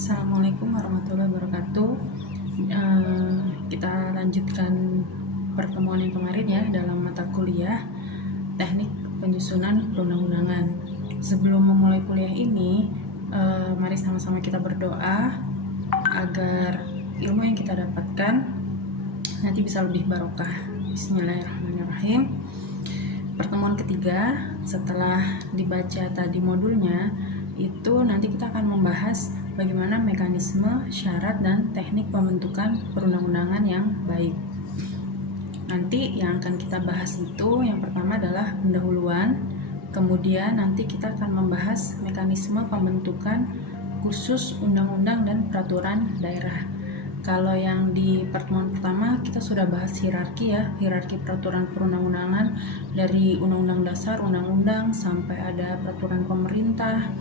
Assalamualaikum warahmatullahi wabarakatuh. Kita lanjutkan pertemuan yang kemarin ya dalam mata kuliah Teknik Penyusunan Perundang-undangan. Sebelum memulai kuliah ini, mari sama-sama kita berdoa agar ilmu yang kita dapatkan nanti bisa lebih barokah. Bismillahirrahmanirrahim. Pertemuan ketiga setelah dibaca tadi modulnya, itu nanti kita akan membahas bagaimana mekanisme, syarat, dan teknik pembentukan perundang-undangan yang baik. Nanti yang akan kita bahas itu yang pertama adalah pendahuluan, kemudian nanti kita akan membahas mekanisme pembentukan khusus undang-undang dan peraturan daerah. Kalau yang di pertemuan pertama kita sudah bahas hierarki ya, hierarki peraturan perundang-undangan dari undang-undang dasar, undang-undang, sampai ada peraturan pemerintah,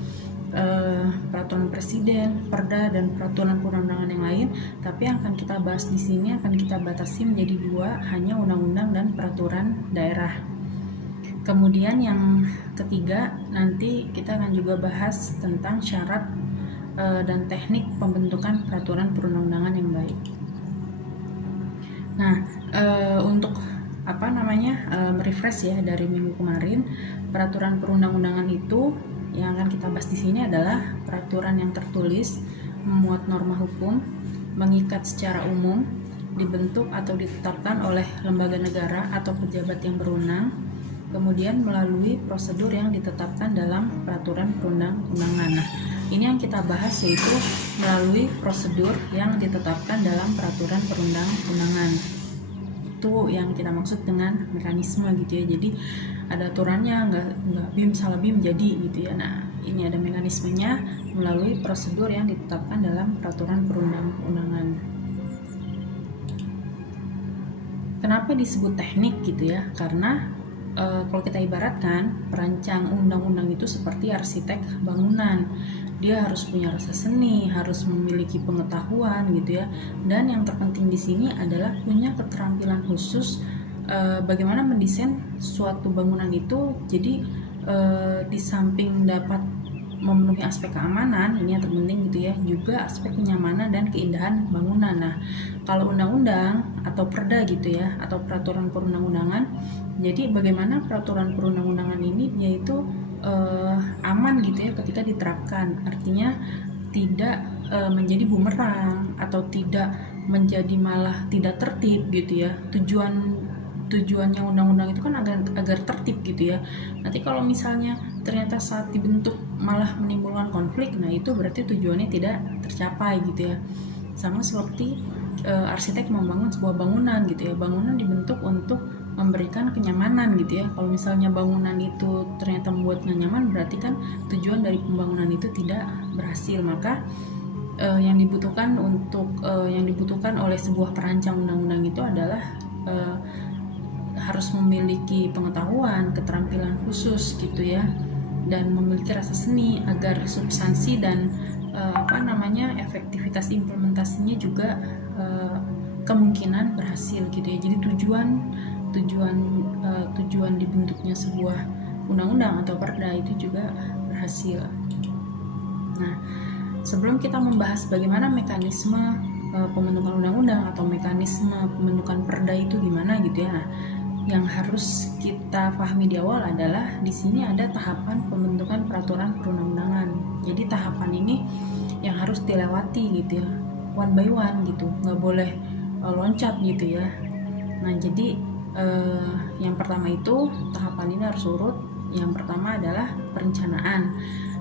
peraturan presiden, perda, dan peraturan perundang-undangan yang lain. Tapi yang akan kita bahas di sini akan kita batasi menjadi dua, hanya undang-undang dan peraturan daerah. Kemudian yang ketiga nanti kita akan juga bahas tentang syarat dan teknik pembentukan peraturan perundang-undangan yang baik. Nah, untuk merefresh ya dari minggu kemarin, peraturan perundang-undangan itu yang akan kita bahas di sini adalah peraturan yang tertulis, memuat norma hukum, mengikat secara umum, dibentuk atau ditetapkan oleh lembaga negara atau pejabat yang berwenang, kemudian melalui prosedur yang ditetapkan dalam peraturan perundang-undangan. Nah, ini yang kita bahas yaitu melalui prosedur yang ditetapkan dalam peraturan perundang-undangan. Itu yang kita maksud dengan mekanisme gitu ya. Jadi ada aturannya, nggak BIM salah BIM jadi gitu ya. Nah, ini ada mekanismenya melalui prosedur yang ditetapkan dalam peraturan perundang-undangan. Kenapa disebut teknik gitu ya? Karena kalau kita ibaratkan, perancang undang-undang itu seperti arsitek bangunan. Dia harus punya rasa seni, harus memiliki pengetahuan gitu ya. Dan yang terpenting di sini adalah punya keterampilan khusus bagaimana mendesain suatu bangunan itu. Jadi di samping dapat memenuhi aspek keamanan, ini yang terpenting gitu ya, juga aspek kenyamanan dan keindahan bangunan. Nah, kalau undang-undang atau perda gitu ya, atau peraturan perundang-undangan, jadi bagaimana peraturan perundang-undangan ini yaitu aman gitu ya ketika diterapkan, artinya tidak menjadi bumerang atau tidak menjadi malah tidak tertib gitu ya. Tujuannya undang-undang itu kan agar tertib gitu ya. Nanti kalau misalnya ternyata saat dibentuk malah menimbulkan konflik, nah itu berarti tujuannya tidak tercapai gitu ya. Sama seperti arsitek membangun sebuah bangunan gitu ya. Bangunan dibentuk untuk memberikan kenyamanan gitu ya. Kalau misalnya bangunan itu ternyata membuat nggak nyaman, berarti kan tujuan dari pembangunan itu tidak berhasil. Maka yang dibutuhkan oleh sebuah perancang undang-undang itu adalah harus memiliki pengetahuan, keterampilan khusus gitu ya, dan memiliki rasa seni agar substansi dan efektivitas implementasinya juga kemungkinan berhasil gitu ya. Jadi tujuan dibentuknya sebuah undang-undang atau perda itu juga berhasil. Nah, sebelum kita membahas bagaimana mekanisme pembentukan undang-undang atau mekanisme pembentukan perda itu gimana gitu ya. Nah, yang harus kita pahami di awal adalah di sini ada tahapan pembentukan peraturan perundang-undangan. Jadi tahapan ini yang harus dilewati gitu ya, one by one gitu, nggak boleh loncat gitu ya. Nah, jadi yang pertama itu tahapan ini harus urut. Yang pertama adalah perencanaan.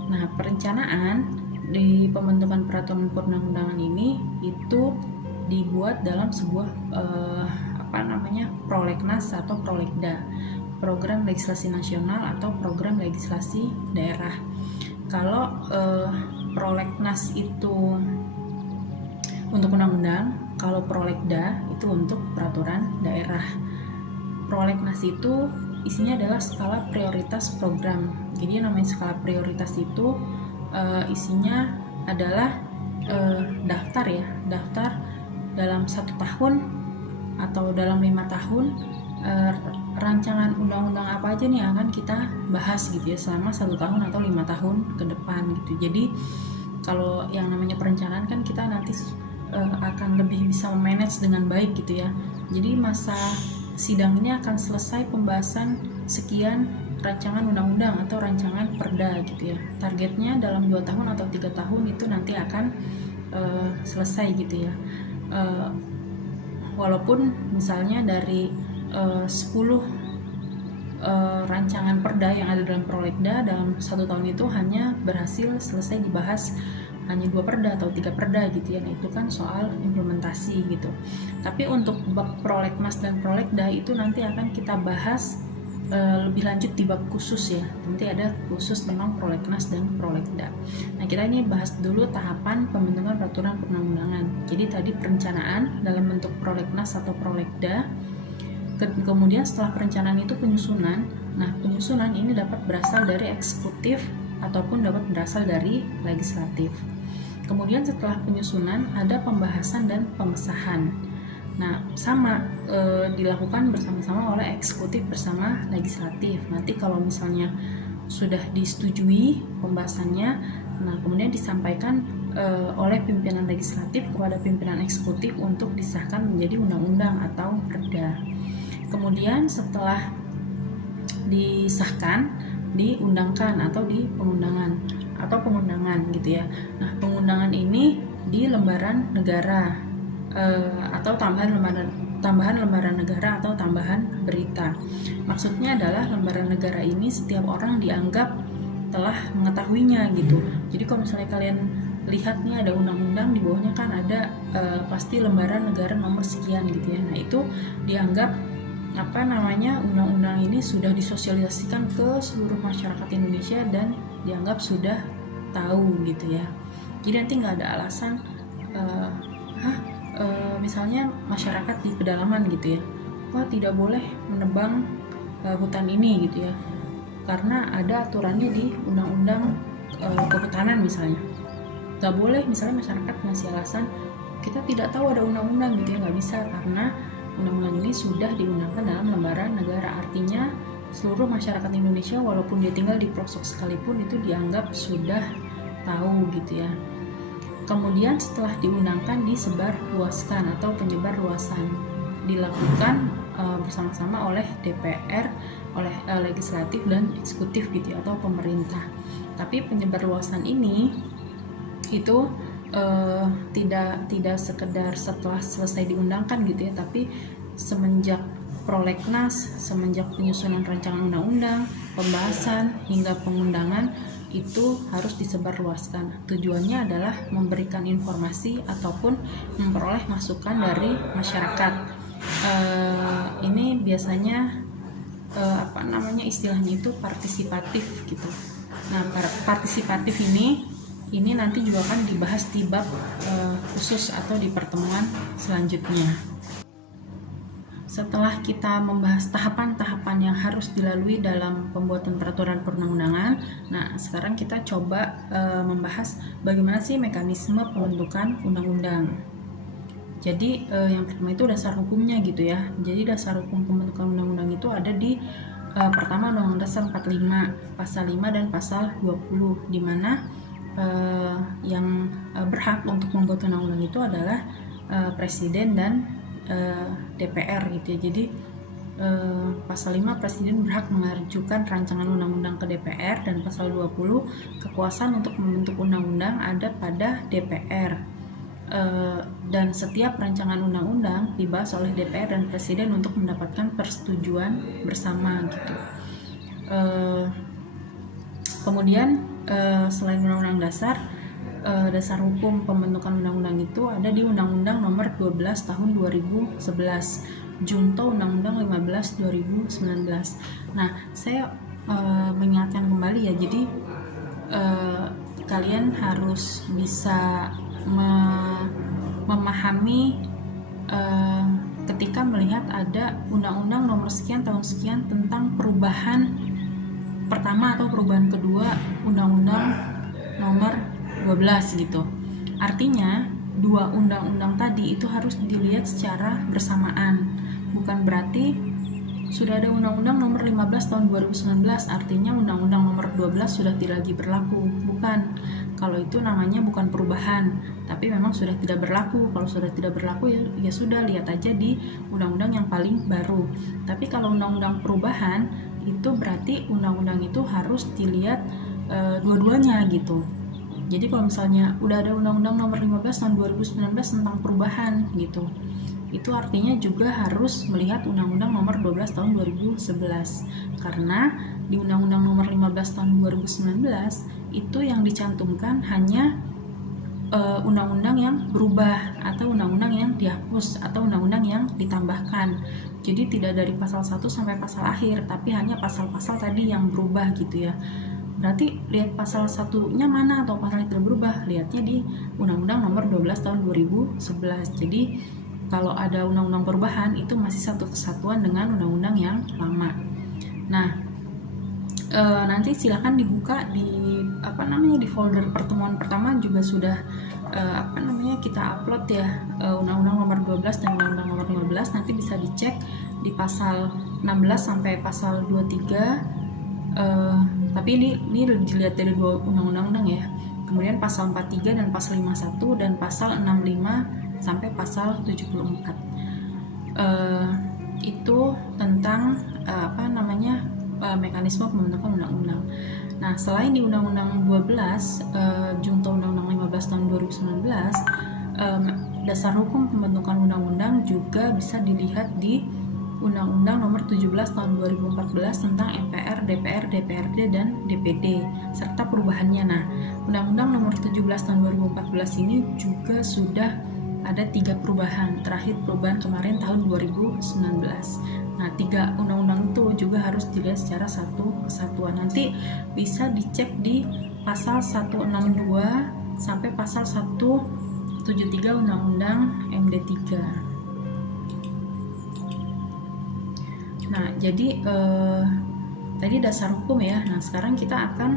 Nah, perencanaan di pembentukan peraturan perundang-undangan ini itu dibuat dalam sebuah prolegnas atau prolegda, program legislasi nasional atau program legislasi daerah. Kalau prolegnas itu untuk undang-undang, kalau prolegda itu untuk peraturan daerah. Prolegnas itu isinya adalah skala prioritas program. Jadi namanya skala prioritas itu isinya adalah daftar dalam 1 tahun atau dalam 5 tahun rancangan undang-undang apa aja nih akan kita bahas gitu ya selama 1 tahun atau 5 tahun ke depan gitu. Jadi kalau yang namanya perencanaan kan kita nanti akan lebih bisa memanage dengan baik gitu ya. Jadi masa sidang ini akan selesai pembahasan sekian rancangan undang-undang atau rancangan perda gitu ya. Targetnya dalam 2 tahun atau 3 tahun itu nanti akan selesai gitu ya. Walaupun misalnya dari 10 rancangan perda yang ada dalam prolegda dalam 1 tahun itu hanya berhasil selesai dibahas hanya 2 perda atau 3 perda gitu ya. Nah itu kan soal implementasi gitu. Tapi untuk bab prolegnas dan prolegda itu nanti akan kita bahas lebih lanjut di bab khusus ya. Nanti ada khusus tentang prolegnas dan prolegda. Nah kita ini bahas dulu tahapan pembentukan peraturan perundang-undangan. Jadi tadi perencanaan dalam bentuk prolegnas atau prolegda. Kemudian setelah perencanaan itu penyusunan. Nah penyusunan ini dapat berasal dari eksekutif ataupun dapat berasal dari legislatif. Kemudian setelah penyusunan ada pembahasan dan pengesahan. Nah sama dilakukan bersama-sama oleh eksekutif bersama legislatif. Nanti kalau misalnya sudah disetujui pembahasannya, nah kemudian disampaikan oleh pimpinan legislatif kepada pimpinan eksekutif untuk disahkan menjadi undang-undang atau perda. Kemudian setelah disahkan, diundangkan atau di pengundangan gitu ya. Nah pengundangan ini di lembaran negara atau tambahan lembaran negara atau tambahan berita. Maksudnya adalah lembaran negara ini setiap orang dianggap telah mengetahuinya gitu. Jadi kalau misalnya kalian lihat nih ada undang-undang, di bawahnya kan ada pasti lembaran negara nomor sekian gitu ya. Nah itu dianggap undang-undang ini sudah disosialisasikan ke seluruh masyarakat Indonesia dan dianggap sudah tahu gitu ya. Jadi nanti nggak ada alasan misalnya masyarakat di pedalaman gitu ya, wah tidak boleh menebang hutan ini gitu ya, karena ada aturannya di undang-undang kehutanan misalnya. Nggak boleh misalnya masyarakat ngasih alasan kita tidak tahu ada undang-undang gitu ya, nggak bisa, karena undang-undang ini sudah diundangkan dalam lembaran negara. Artinya seluruh masyarakat Indonesia walaupun dia tinggal di pelosok sekalipun itu dianggap sudah tahu gitu ya. Kemudian setelah diundangkan disebar luaskan atau penyebar luasan, dilakukan bersama-sama oleh DPR, oleh legislatif dan eksekutif gitu ya, atau pemerintah. Tapi penyebar luasan ini itu tidak sekedar setelah selesai diundangkan gitu ya, tapi semenjak prolegnas, semenjak penyusunan rancangan undang-undang, pembahasan hingga pengundangan itu harus disebarluaskan. Tujuannya adalah memberikan informasi ataupun memperoleh masukan dari masyarakat. Ini biasanya istilahnya itu partisipatif gitu. Nah partisipatif ini nanti juga akan dibahas di bab khusus atau di pertemuan selanjutnya. Setelah kita membahas tahapan-tahapan yang harus dilalui dalam pembuatan peraturan perundang-undangan, nah sekarang kita coba membahas bagaimana sih mekanisme pembentukan undang-undang. Jadi yang pertama itu dasar hukumnya gitu ya. Jadi dasar hukum pembentukan undang-undang itu ada di pertama Undang-Undang Dasar 45, pasal 5 dan pasal 20, di mana yang berhak untuk membuat undang-undang itu adalah presiden dan DPR gitu ya. Jadi pasal 5 presiden berhak mengajukan rancangan undang-undang ke DPR, dan pasal 20 kekuasaan untuk membentuk undang-undang ada pada DPR. Dan setiap rancangan undang-undang dibahas oleh DPR dan presiden untuk mendapatkan persetujuan bersama gitu. Kemudian selain undang-undang dasar hukum pembentukan undang-undang itu ada di Undang-Undang Nomor 12 Tahun 2011, Junto Undang-Undang 15 2019. Nah, saya mengingatkan kembali ya. Jadi kalian harus bisa memahami ketika melihat ada undang-undang nomor sekian tahun sekian tentang perubahan pertama atau perubahan kedua undang-undang nomor 12 gitu. Artinya dua undang-undang tadi itu harus dilihat secara bersamaan. Bukan berarti sudah ada Undang-Undang Nomor 15 Tahun 2019, artinya Undang-Undang Nomor 12 sudah tidak lagi berlaku. Bukan. Kalau itu namanya bukan perubahan, tapi memang sudah tidak berlaku. Kalau sudah tidak berlaku ya sudah, lihat aja di undang-undang yang paling baru. Tapi kalau undang-undang perubahan itu berarti undang-undang itu harus dilihat dua-duanya gitu. Jadi kalau misalnya udah ada Undang-Undang Nomor 15 Tahun 2019 tentang perubahan gitu, itu artinya juga harus melihat Undang-Undang Nomor 12 Tahun 2011, karena di Undang-Undang Nomor 15 Tahun 2019 itu yang dicantumkan hanya undang-undang yang berubah atau undang-undang yang dihapus atau undang-undang yang ditambahkan. Jadi tidak dari pasal 1 sampai pasal akhir, tapi hanya pasal-pasal tadi yang berubah gitu ya. Berarti lihat pasal satunya mana atau pasal yang tidak berubah, lihatnya di Undang-Undang Nomor 12 Tahun 2011. Jadi kalau ada undang-undang perubahan itu masih satu kesatuan dengan undang-undang yang lama. Nah, nanti silakan dibuka di di folder pertemuan pertama juga sudah kita upload ya Undang-Undang Nomor 12 dan Undang-Undang Nomor 15. Nanti bisa dicek di pasal 16 sampai pasal 23. Tapi ini dilihat dari dua undang-undang ya. Kemudian pasal 43 dan pasal 51 dan pasal 65 sampai pasal 74. Itu tentang mekanisme pembentukan undang-undang. Nah, selain di Undang-Undang 12 junto Undang-Undang 15 tahun 2019, dasar hukum pembentukan undang-undang juga bisa dilihat di Undang-Undang Nomor 17 Tahun 2014 tentang MPR, DPR, DPRD, dan DPD serta perubahannya. Nah, Undang-Undang Nomor 17 Tahun 2014 ini juga sudah ada 3 perubahan. Terakhir perubahan kemarin tahun 2019. Nah, 3 undang-undang itu juga harus dilihat secara satu kesatuan. Nanti bisa dicek di pasal 162 sampai pasal 173 Undang-Undang MD3. Nah, jadi tadi dasar hukum ya. Nah, sekarang kita akan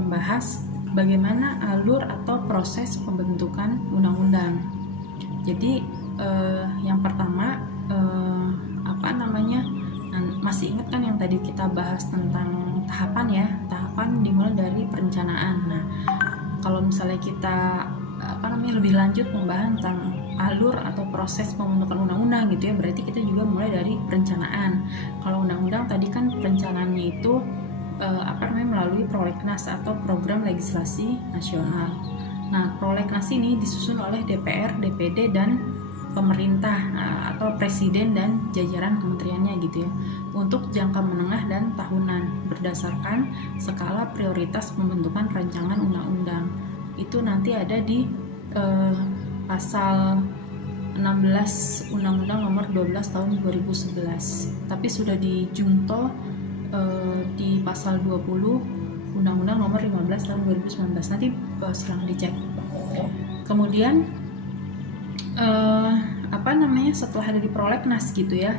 membahas bagaimana alur atau proses pembentukan undang-undang. Jadi yang pertama masih ingat kan yang tadi kita bahas tentang tahapan ya? Tahapan dimulai dari perencanaan. Nah, kalau misalnya kita lebih lanjut membahas tentang alur atau proses pembentukan undang-undang gitu ya, berarti kita juga mulai dari perencanaan. Kalau undang-undang tadi kan perencanaannya itu melalui prolegnas atau program legislasi nasional. Nah, prolegnas ini disusun oleh DPR, DPD, dan pemerintah atau presiden dan jajaran kementeriannya gitu ya, untuk jangka menengah dan tahunan berdasarkan skala prioritas pembentukan rancangan undang-undang. Itu nanti ada di pasal 16 Undang-Undang Nomor 12 Tahun 2011, tapi sudah dijunto di pasal 20 Undang-Undang Nomor 15 Tahun 2019. Nanti silahkan dicek. Kemudian setelah ada di prolegnas gitu ya,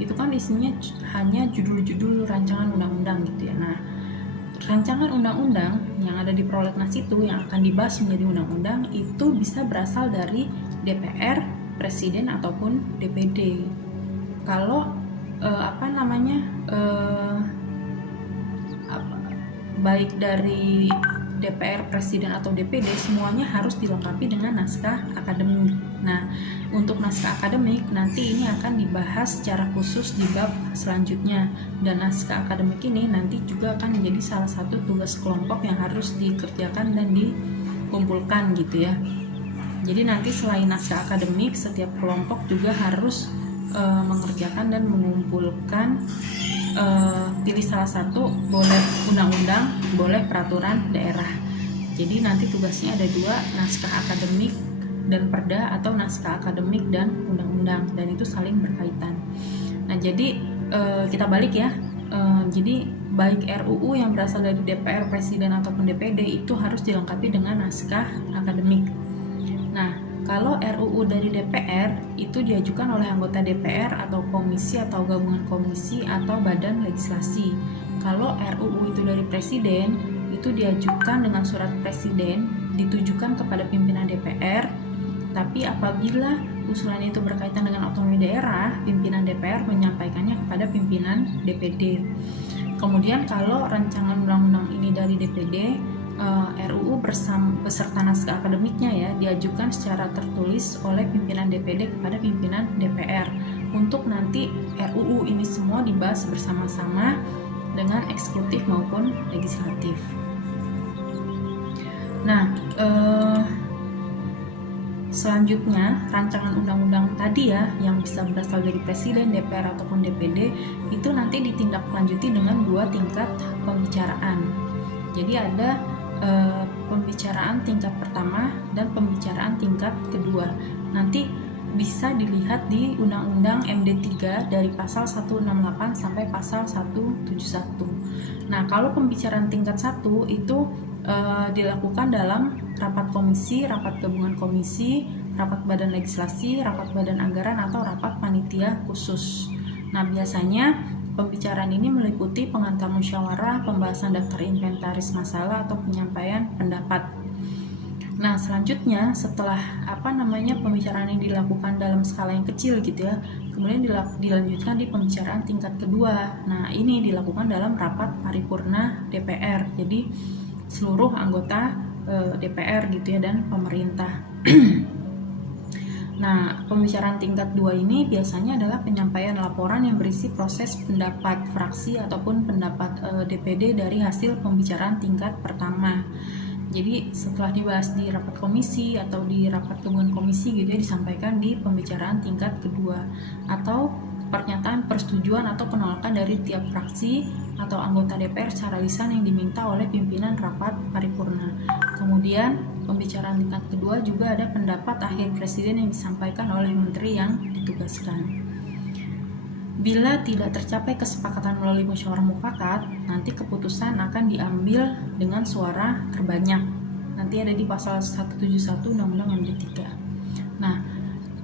itu kan isinya hanya judul-judul rancangan undang-undang gitu ya. Nah, rancangan undang-undang yang ada di prolegnas itu yang akan dibahas menjadi undang-undang itu bisa berasal dari DPR, presiden ataupun DPD. Kalau baik dari DPR, presiden atau DPD, semuanya harus dilengkapi dengan naskah akademik. Nah, untuk naskah akademik nanti ini akan dibahas secara khusus di bab selanjutnya, dan naskah akademik ini nanti juga akan menjadi salah satu tugas kelompok yang harus dikerjakan dan dikumpulkan gitu ya. Jadi nanti selain naskah akademik, setiap kelompok juga harus mengerjakan dan mengumpulkan pilih salah satu, boleh undang-undang, boleh peraturan daerah. Jadi nanti tugasnya ada 2, naskah akademik dan perda atau naskah akademik dan undang-undang, dan itu saling berkaitan. Nah, jadi kita balik ya. Jadi baik RUU yang berasal dari DPR, presiden ataupun DPD itu harus dilengkapi dengan naskah akademik. Nah, kalau RUU dari DPR itu diajukan oleh anggota DPR atau komisi atau gabungan komisi atau badan legislasi. Kalau RUU itu dari presiden, itu diajukan dengan surat presiden ditujukan kepada pimpinan DPR. Tapi apabila usulan itu berkaitan dengan otonomi daerah, pimpinan DPR menyampaikannya kepada pimpinan DPD. Kemudian kalau rancangan undang-undang ini dari DPD, RUU beserta naskah akademiknya ya diajukan secara tertulis oleh pimpinan DPD kepada pimpinan DPR untuk nanti RUU ini semua dibahas bersama-sama dengan eksekutif maupun legislatif. Nah, selanjutnya rancangan undang-undang tadi ya yang bisa berasal dari Presiden, DPR ataupun DPD itu nanti ditindaklanjuti dengan 2 tingkat pembicaraan. Jadi ada pembicaraan tingkat pertama dan pembicaraan tingkat kedua. Nanti bisa dilihat di Undang-Undang MD 3 dari pasal 168 sampai pasal 171. Nah, kalau pembicaraan tingkat 1 itu dilakukan dalam rapat komisi, rapat gabungan komisi, rapat badan legislasi, rapat badan anggaran atau rapat panitia khusus. Nah, biasanya pembicaraan ini meliputi pengantar musyawarah, pembahasan daftar inventaris masalah atau penyampaian pendapat. Nah, selanjutnya setelah pembicaraan ini dilakukan dalam skala yang kecil gitu ya, kemudian dilanjutkan di pembicaraan tingkat kedua. Nah, ini dilakukan dalam rapat paripurna DPR. Jadi seluruh anggota DPR gitu ya dan pemerintah. Nah, pembicaraan tingkat 2 ini biasanya adalah penyampaian laporan yang berisi proses pendapat fraksi ataupun pendapat DPD dari hasil pembicaraan tingkat pertama. Jadi setelah dibahas di rapat komisi atau di rapat gabungan komisi gitu ya, disampaikan di pembicaraan tingkat kedua, atau pernyataan persetujuan atau penolakan dari tiap fraksi atau anggota DPR secara lisan yang diminta oleh pimpinan rapat paripurna. Kemudian pembicaraan tingkat kedua juga ada pendapat akhir presiden yang disampaikan oleh menteri yang ditugaskan. Bila tidak tercapai kesepakatan melalui musyawarah mufakat, nanti keputusan akan diambil dengan suara terbanyak. Nanti ada di pasal 171 Undang-Undang MD 3. Nah,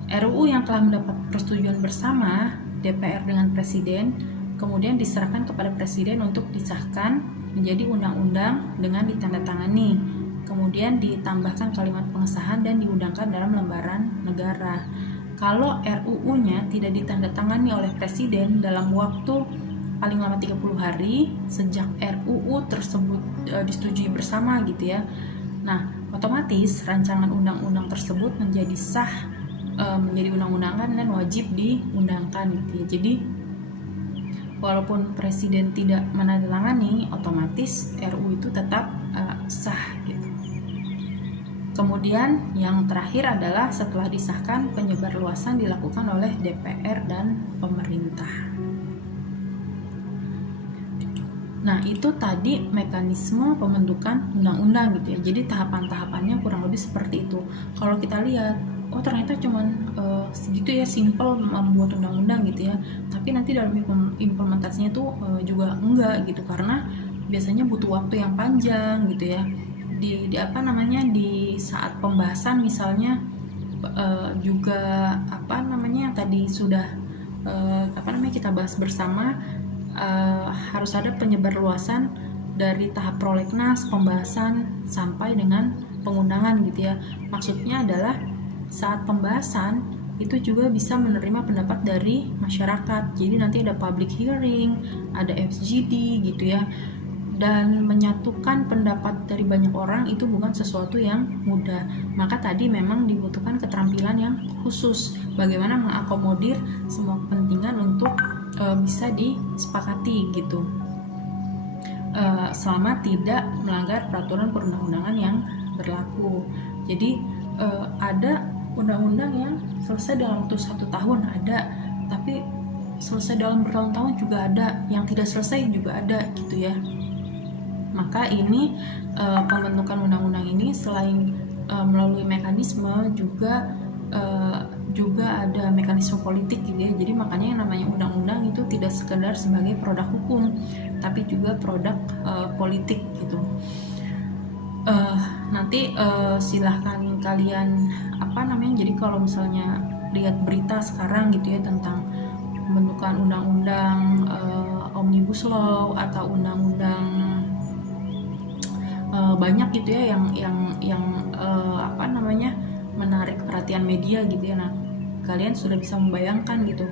RUU yang telah mendapat persetujuan bersama DPR dengan Presiden kemudian diserahkan kepada Presiden untuk disahkan menjadi undang-undang dengan ditandatangani. Kemudian ditambahkan kalimat pengesahan dan diundangkan dalam lembaran negara. Kalau RUU-nya tidak ditandatangani oleh Presiden dalam waktu paling lama 30 hari sejak RUU tersebut disetujui bersama gitu ya. Nah, otomatis rancangan undang-undang tersebut menjadi sah, menjadi undang-undangan dan wajib diundangkan gitu ya. Jadi walaupun Presiden tidak menandatangani, otomatis RUU itu tetap sah gitu. Kemudian yang terakhir adalah setelah disahkan, penyebarluasan dilakukan oleh DPR dan pemerintah. Nah, itu tadi mekanisme pembentukan undang-undang gitu ya. Jadi tahapan-tahapannya kurang lebih seperti itu. Kalau kita lihat, oh ternyata cuman segitu ya, simple membuat undang-undang gitu ya. Tapi nanti dalam implementasinya tuh juga enggak gitu, karena biasanya butuh waktu yang panjang gitu ya. Di saat pembahasan misalnya juga yang tadi sudah kita bahas bersama, harus ada penyebarluasan dari tahap prolegnas, pembahasan sampai dengan pengundangan gitu ya. Maksudnya adalah saat pembahasan itu juga bisa menerima pendapat dari masyarakat. Jadi nanti ada public hearing, ada FGD gitu ya. Dan menyatukan pendapat dari banyak orang itu bukan sesuatu yang mudah. Maka tadi memang dibutuhkan keterampilan yang khusus, bagaimana mengakomodir semua kepentingan untuk bisa disepakati gitu, selama tidak melanggar peraturan perundang-undangan yang berlaku. Jadi ada undang-undang yang selesai dalam waktu 1 tahun ada, tapi selesai dalam bertahun-tahun juga ada, yang tidak selesai juga ada gitu ya. Maka ini pembentukan undang-undang ini selain melalui mekanisme juga ada mekanisme politik gitu ya. Jadi makanya yang namanya undang-undang itu tidak sekedar sebagai produk hukum, tapi juga produk politik gitu. Nanti silahkan kalian jadi kalau misalnya lihat berita sekarang gitu ya tentang pembentukan undang-undang Omnibus Law atau undang-undang banyak gitu ya yang menarik perhatian media gitu ya. Nah, kalian sudah bisa membayangkan gitu,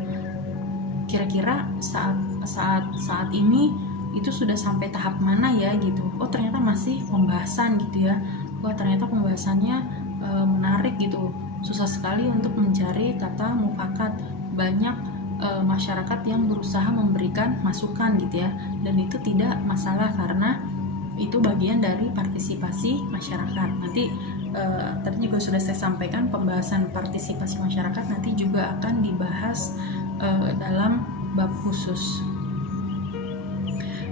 kira-kira saat ini itu sudah sampai tahap mana ya gitu. Oh ternyata masih pembahasan gitu ya. Wah ternyata pembahasannya menarik gitu. Susah sekali untuk mencari kata mufakat. Banyak masyarakat yang berusaha memberikan masukan gitu ya, dan itu tidak masalah karena itu bagian dari partisipasi masyarakat. Nanti tadi juga sudah saya sampaikan, pembahasan partisipasi masyarakat nanti juga akan dibahas dalam bab khusus.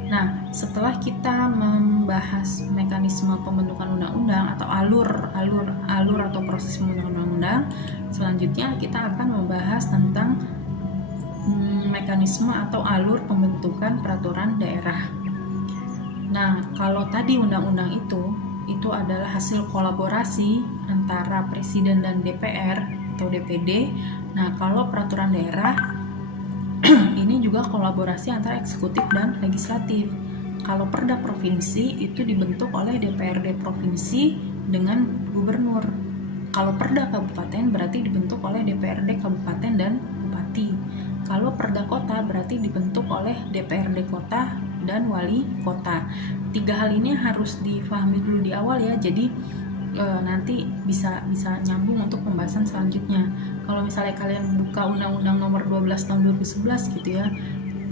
Nah, setelah kita membahas mekanisme pembentukan undang-undang atau alur atau proses pembentukan undang-undang, selanjutnya kita akan membahas tentang mekanisme atau alur pembentukan peraturan daerah. Nah, kalau tadi undang-undang itu adalah hasil kolaborasi antara Presiden dan DPR atau DPD. Nah, kalau peraturan daerah ini juga kolaborasi antara eksekutif dan legislatif. Kalau perda provinsi itu dibentuk oleh DPRD provinsi dengan gubernur. Kalau perda kabupaten berarti dibentuk oleh DPRD kabupaten dan bupati. Kalau perda kota berarti dibentuk oleh DPRD kota dan wali kota. 3 hal ini harus difahami dulu di awal ya. Jadi nanti bisa nyambung untuk pembahasan selanjutnya. Kalau misalnya kalian buka Undang-Undang Nomor 12 Tahun 2011 gitu ya,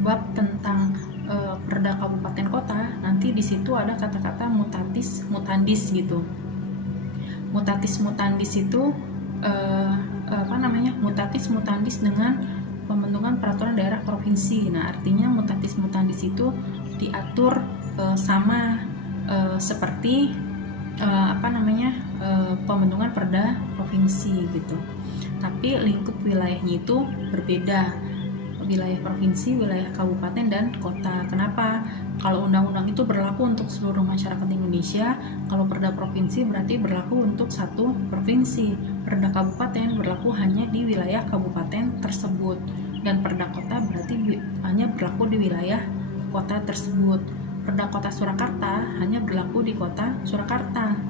bab tentang perda kabupaten kota, nanti di situ ada kata-kata mutatis mutandis gitu. Mutatis mutandis itu mutatis mutandis dengan pembentukan peraturan daerah provinsi. Nah, artinya mutatis mutandis itu diatur sama seperti pembentukan perda provinsi gitu. Tapi lingkup wilayahnya itu berbeda. Wilayah provinsi, wilayah kabupaten dan kota. Kenapa? Kalau undang-undang itu berlaku untuk seluruh masyarakat Indonesia, kalau perda provinsi berarti berlaku untuk satu provinsi. Perda kabupaten berlaku hanya di wilayah kabupaten tersebut, dan perda kota berarti hanya berlaku di wilayah kota tersebut. Perda Kota Surakarta hanya berlaku di kota Surakarta.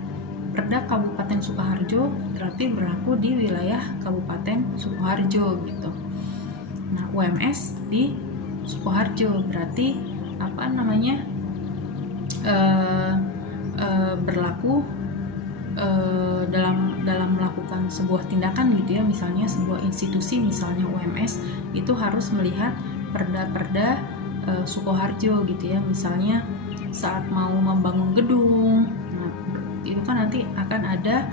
Perda Kabupaten Sukoharjo berarti berlaku di wilayah Kabupaten Sukoharjo gitu. Nah, UMS di Sukoharjo berarti berlaku dalam melakukan sebuah tindakan gitu ya. Misalnya sebuah institusi, misalnya UMS itu harus melihat perda-perda Sukoharjo gitu ya. Misalnya saat mau membangun gedung, nah, itu kan nanti akan ada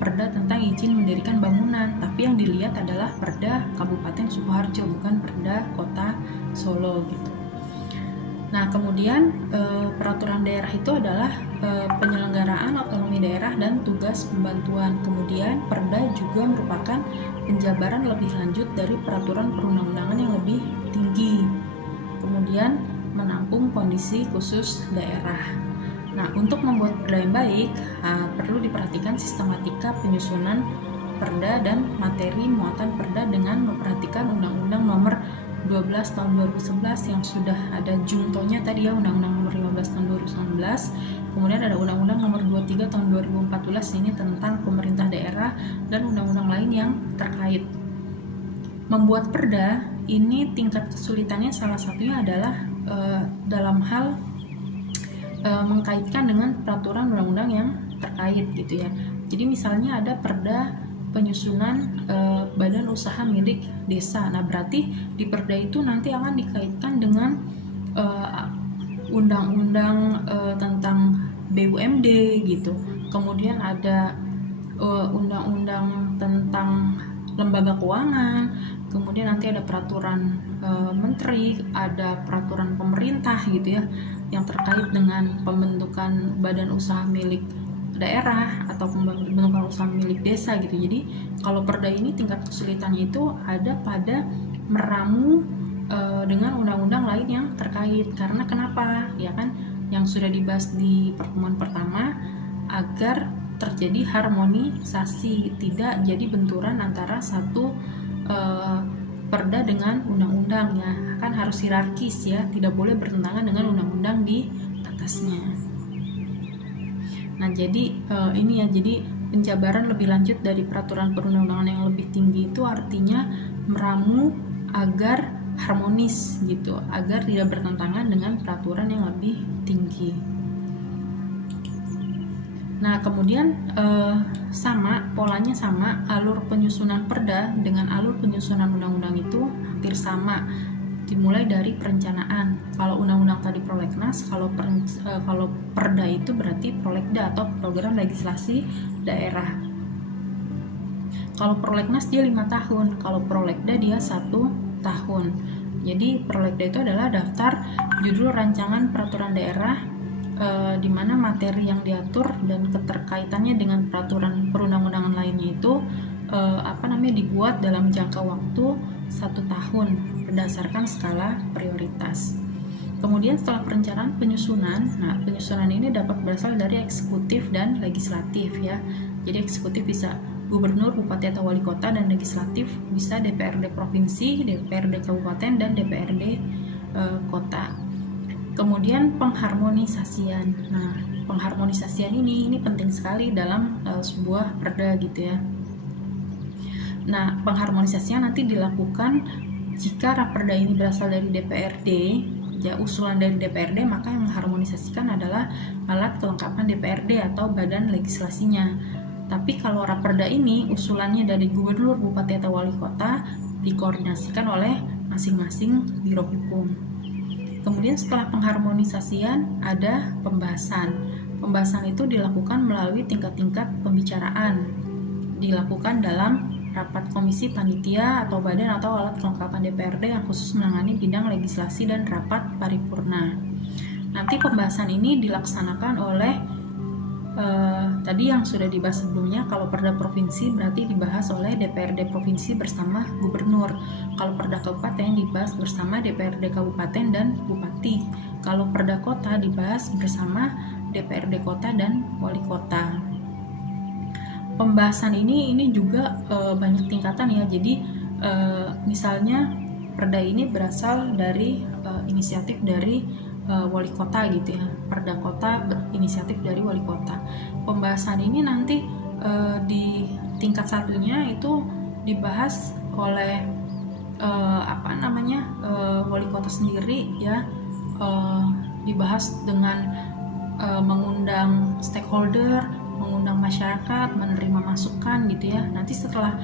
perda tentang izin mendirikan bangunan, tapi yang dilihat adalah perda Kabupaten Sukoharjo, bukan perda Kota Solo gitu. Nah, kemudian peraturan daerah itu adalah penyelenggaraan otonomi daerah dan tugas pembantuan. Kemudian perda juga merupakan penjabaran lebih lanjut dari peraturan perundang-undangan yang lebih tinggi. Kemudian menampung kondisi khusus daerah. Nah, untuk membuat perda yang baik, perlu diperhatikan sistematika penyusunan perda dan materi muatan perda dengan memperhatikan Undang-Undang Nomor 12 Tahun 2011 yang sudah ada juntonya tadi ya, Undang-Undang Nomor 15 Tahun 2019. Kemudian ada Undang-Undang Nomor 23 Tahun 2014 ini tentang pemerintah daerah, dan undang-undang lain yang terkait. Membuat perda ini tingkat kesulitannya salah satunya adalah dalam hal mengkaitkan dengan peraturan undang-undang yang terkait gitu ya. Jadi misalnya ada perda penyusunan badan usaha milik desa. Nah, berarti di perda itu nanti akan dikaitkan dengan undang-undang tentang BUMD gitu. Kemudian ada undang-undang tentang lembaga keuangan, kemudian nanti ada peraturan menteri, ada peraturan pemerintah gitu ya, yang terkait dengan pembentukan badan usaha milik daerah atau pembentukan usaha milik desa gitu. Jadi kalau perda ini tingkat kesulitannya itu ada pada meramu dengan undang-undang lain yang terkait. Karena kenapa? Ya kan, yang sudah dibahas di pertemuan pertama, agar terjadi harmonisasi, tidak jadi benturan antara satu perda dengan undang-undang ya, kan harus hierarkis ya, tidak boleh bertentangan dengan undang-undang di atasnya. Nah, jadi ini ya, jadi penjabaran lebih lanjut dari peraturan perundang-undangan yang lebih tinggi itu artinya meramu agar harmonis gitu, agar tidak bertentangan dengan peraturan yang lebih tinggi. Nah, kemudian polanya sama, alur penyusunan perda dengan alur penyusunan undang-undang itu hampir sama. Dimulai dari perencanaan. Kalau undang-undang tadi prolegnas, kalau perda itu berarti prolegda atau program legislasi daerah. Kalau prolegnas dia 5 tahun, kalau prolegda dia 1 tahun. Jadi prolegda itu adalah daftar judul rancangan peraturan daerah di mana materi yang diatur dan keterkaitannya dengan peraturan perundang-undangan lainnya itu dibuat dalam jangka waktu 1 tahun berdasarkan skala prioritas. Kemudian setelah perencanaan penyusunan, nah penyusunan ini dapat berasal dari eksekutif dan legislatif ya. Jadi eksekutif bisa gubernur, bupati atau wali kota, dan legislatif bisa DPRD provinsi, DPRD kabupaten, dan DPRD kota. Kemudian pengharmonisasian. Nah, pengharmonisasian ini penting sekali dalam sebuah perda gitu ya. Nah, pengharmonisasian nanti dilakukan jika raperda ini berasal dari DPRD, ya usulan dari DPRD, maka yang mengharmonisasikan adalah alat kelengkapan DPRD atau badan legislasinya. Tapi kalau raperda ini usulannya dari gubernur, bupati atau wali kota, dikoordinasikan oleh masing-masing biro hukum. Kemudian setelah pengharmonisasian ada pembahasan. Pembahasan itu dilakukan melalui tingkat-tingkat pembicaraan. Dilakukan dalam rapat komisi panitia atau badan atau alat kelengkapan DPRD yang khusus menangani bidang legislasi dan rapat paripurna. Nanti pembahasan ini dilaksanakan oleh tadi yang sudah dibahas sebelumnya. Kalau perda provinsi berarti dibahas oleh DPRD provinsi bersama gubernur. Kalau perda kabupaten dibahas bersama DPRD kabupaten dan bupati. Kalau perda kota dibahas bersama DPRD kota dan wali kota. Pembahasan ini juga banyak tingkatan ya. Jadi misalnya perda ini berasal dari inisiatif dari wali kota gitu ya. Perda kota berinisiatif dari wali kota. Pembahasan ini nanti di tingkat satunya itu dibahas oleh wali kota sendiri ya. Dibahas dengan mengundang stakeholder, mengundang masyarakat, menerima masukan gitu ya. Nanti setelah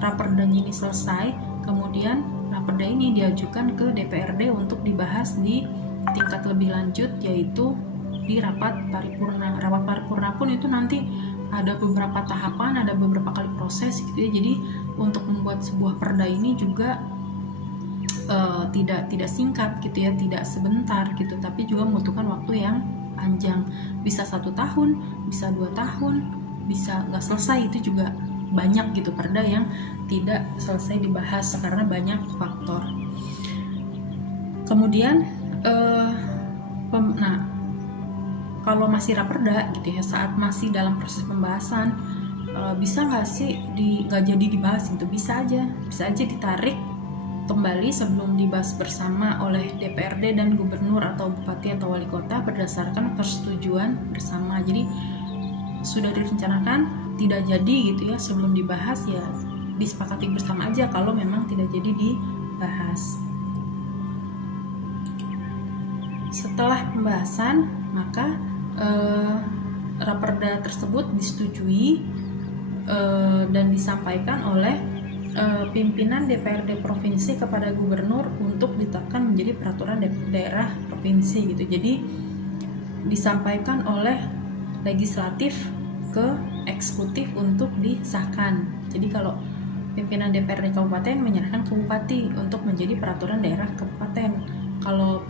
raperdanya ini selesai, kemudian raperda ini diajukan ke DPRD untuk dibahas di tingkat lebih lanjut, yaitu di rapat paripurna. Rapat paripurna pun itu nanti ada beberapa tahapan, ada beberapa kali proses gitu ya. Jadi untuk membuat sebuah perda ini juga tidak singkat gitu ya, tidak sebentar gitu, tapi juga membutuhkan waktu yang panjang. Bisa 1 tahun, bisa 2 tahun, bisa nggak selesai. Itu juga banyak gitu perda yang tidak selesai dibahas karena banyak faktor. Kemudian kalau masih raperda gitu ya, saat masih dalam proses pembahasan, bisa nggak sih nggak jadi dibahas gitu? Bisa aja ditarik kembali sebelum dibahas bersama oleh DPRD dan gubernur atau bupati atau wali kota berdasarkan persetujuan bersama. Jadi sudah direncanakan tidak jadi gitu ya, sebelum dibahas ya disepakati bersama aja kalau memang tidak jadi dibahas. Setelah pembahasan, maka raperda tersebut disetujui dan disampaikan oleh pimpinan DPRD provinsi kepada gubernur untuk ditetapkan menjadi peraturan daerah provinsi gitu. Jadi disampaikan oleh legislatif ke eksekutif untuk disahkan. Jadi kalau pimpinan DPRD kabupaten menyerahkan ke bupati untuk menjadi peraturan daerah kabupaten. Kalau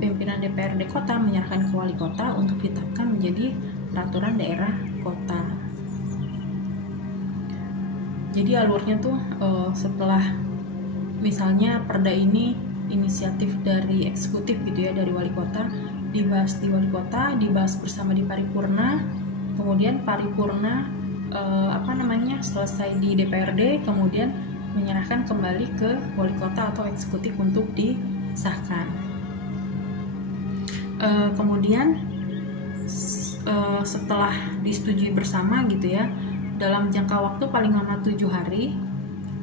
pimpinan DPRD kota menyerahkan ke wali kota untuk ditetapkan menjadi peraturan daerah kota. Jadi alurnya tuh setelah misalnya perda ini inisiatif dari eksekutif gitu ya, dari wali kota, dibahas di wali kota, dibahas bersama di paripurna, kemudian paripurna selesai di DPRD, kemudian menyerahkan kembali ke wali kota atau eksekutif untuk disahkan. Kemudian setelah disetujui bersama gitu ya, dalam jangka waktu paling lama 7 hari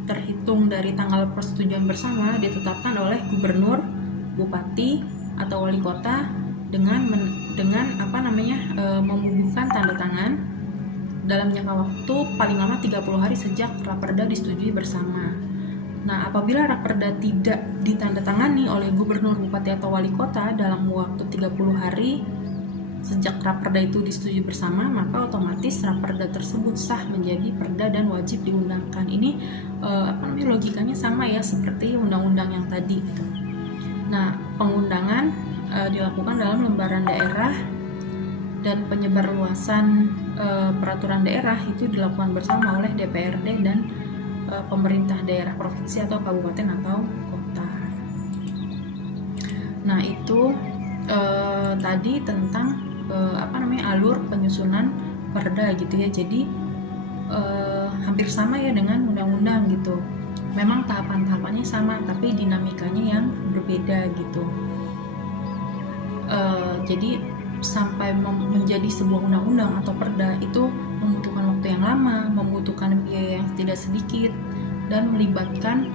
terhitung dari tanggal persetujuan bersama ditetapkan oleh gubernur, bupati atau wali kota dengan membubuhkan tanda tangan dalam jangka waktu paling lama 30 hari sejak Raperda disetujui bersama. Nah, apabila Raperda tidak ditandatangani oleh gubernur, bupati atau wali kota dalam waktu 30 hari sejak Raperda itu disetujui bersama, maka otomatis Raperda tersebut sah menjadi perda dan wajib diundangkan. Ini logikanya sama ya seperti undang-undang yang tadi. Nah, pengundangan dilakukan dalam lembaran daerah dan penyebarluasan peraturan daerah itu dilakukan bersama oleh DPRD dan pemerintah daerah provinsi atau kabupaten atau kota. Nah, itu tadi tentang alur penyusunan perda gitu ya. Jadi hampir sama ya dengan undang-undang gitu. Memang tahapan-tahapannya sama, tapi dinamikanya yang berbeda gitu. Jadi sampai menjadi sebuah undang-undang atau perda itu membutuhkan waktu yang lama, membutuhkan biaya yang tidak sedikit, dan melibatkan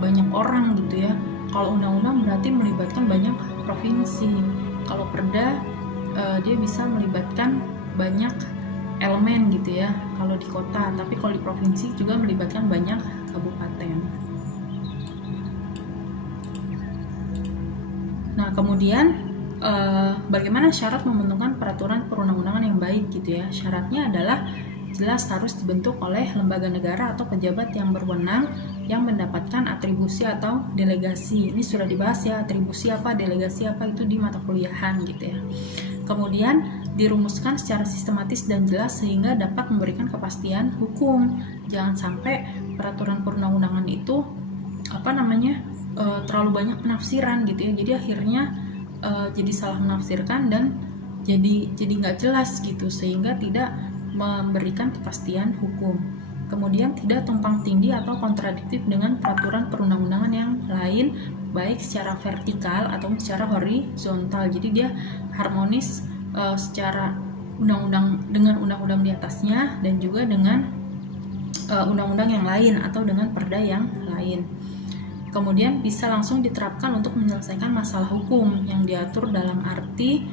banyak orang gitu ya. Kalau undang-undang berarti melibatkan banyak provinsi. Kalau perda dia bisa melibatkan banyak elemen gitu ya kalau di kota, tapi kalau di provinsi juga melibatkan banyak kabupaten. Nah, kemudian bagaimana syarat membentukkan peraturan perundang-undangan yang baik gitu ya. Syaratnya adalah jelas harus dibentuk oleh lembaga negara atau pejabat yang berwenang yang mendapatkan atribusi atau delegasi. Ini sudah dibahas ya, atribusi apa, delegasi apa, itu di mata kuliahan gitu ya. Kemudian dirumuskan secara sistematis dan jelas sehingga dapat memberikan kepastian hukum. Jangan sampai peraturan perundang-undangan itu terlalu banyak penafsiran gitu ya. Jadi akhirnya jadi salah menafsirkan dan jadi nggak jelas gitu, sehingga tidak memberikan kepastian hukum. Kemudian tidak tumpang tindih atau kontradiktif dengan peraturan perundang-undangan yang lain, baik secara vertikal atau secara horizontal. Jadi dia harmonis secara undang-undang dengan undang-undang di atasnya dan juga dengan undang-undang yang lain atau dengan perda yang lain. Kemudian bisa langsung diterapkan untuk menyelesaikan masalah hukum yang diatur dalam arti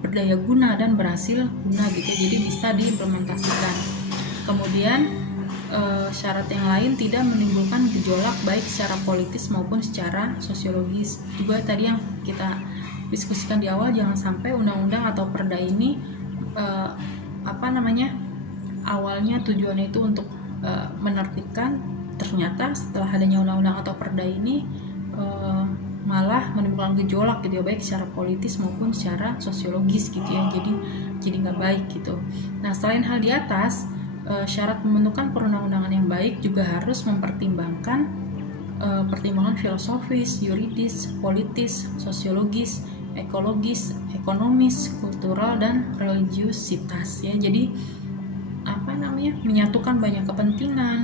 berdaya guna dan berhasil guna gitu. Jadi bisa diimplementasikan. Kemudian syarat yang lain tidak menimbulkan gejolak baik secara politis maupun secara sosiologis. Juga tadi yang kita diskusikan di awal, jangan sampai undang-undang atau perda ini awalnya tujuannya itu untuk menertibkan, ternyata setelah adanya undang-undang atau perda ini malah menimbulkan gejolak gitu ya, baik secara politis maupun secara sosiologis gitu ya. Jadi nggak baik gitu. Nah, selain hal di atas, syarat pembentukan perundang-undangan yang baik juga harus mempertimbangkan pertimbangan filosofis, yuridis, politis, sosiologis, ekologis, ekonomis, kultural, dan religiusitas ya. Jadi menyatukan banyak kepentingan,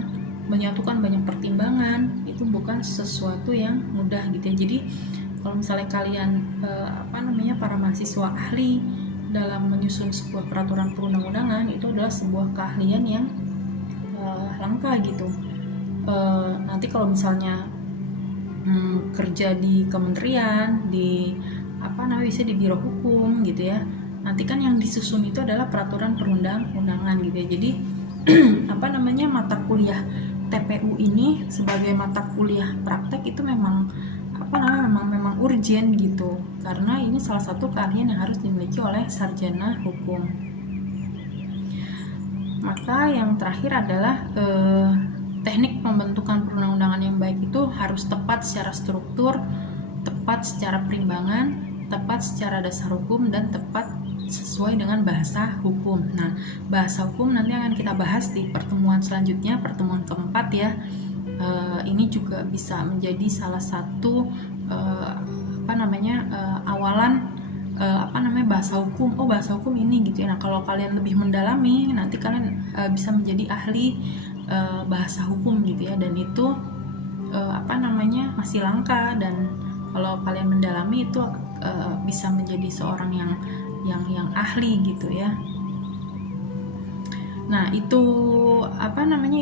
menyatukan banyak pertimbangan itu bukan sesuatu yang mudah gitu ya. Jadi kalau misalnya kalian para mahasiswa ahli dalam menyusun sebuah peraturan perundang-undangan, itu adalah sebuah keahlian yang langka gitu. Nanti kalau misalnya kerja di kementerian, bisa di biro hukum gitu ya, nanti kan yang disusun itu adalah peraturan perundang-undangan gitu ya. Jadi mata kuliah TPU ini sebagai mata kuliah praktek itu memang urgent gitu, karena ini salah satu keahlian yang harus dimiliki oleh sarjana hukum. Maka yang terakhir adalah teknik pembentukan perundang-undangan yang baik itu harus tepat secara struktur, tepat secara perimbangan, tepat secara dasar hukum, dan tepat sesuai dengan bahasa hukum. Nah, bahasa hukum nanti akan kita bahas di pertemuan selanjutnya, pertemuan keempat ya. Ini juga bisa menjadi salah satu awalan bahasa hukum. Oh, bahasa hukum ini gitu ya. Nah, kalau kalian lebih mendalami, nanti kalian bisa menjadi ahli bahasa hukum gitu ya. Dan itu masih langka, dan kalau kalian mendalami itu bisa menjadi seorang yang yang ahli gitu ya. Nah, itu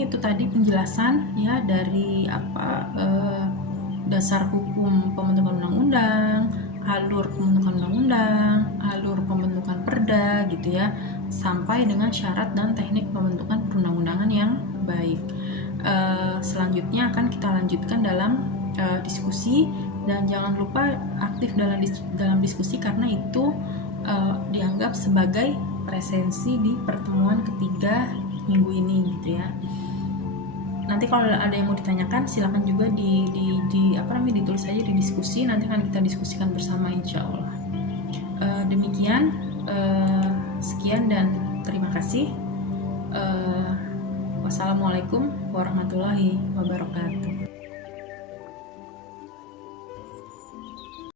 itu tadi penjelasan ya dari dasar hukum pembentukan undang-undang, alur pembentukan undang-undang, alur pembentukan perda gitu ya, sampai dengan syarat dan teknik pembentukan perundang-undangan yang baik. Selanjutnya akan kita lanjutkan dalam diskusi, dan jangan lupa aktif dalam diskusi karena itu dianggap sebagai presensi di pertemuan ketiga minggu ini gitu ya. Nanti kalau ada yang mau ditanyakan silakan juga ditulis saja di diskusi, nanti akan kita diskusikan bersama insya Allah. Demikian, sekian dan terima kasih. Wassalamualaikum warahmatullahi wabarakatuh.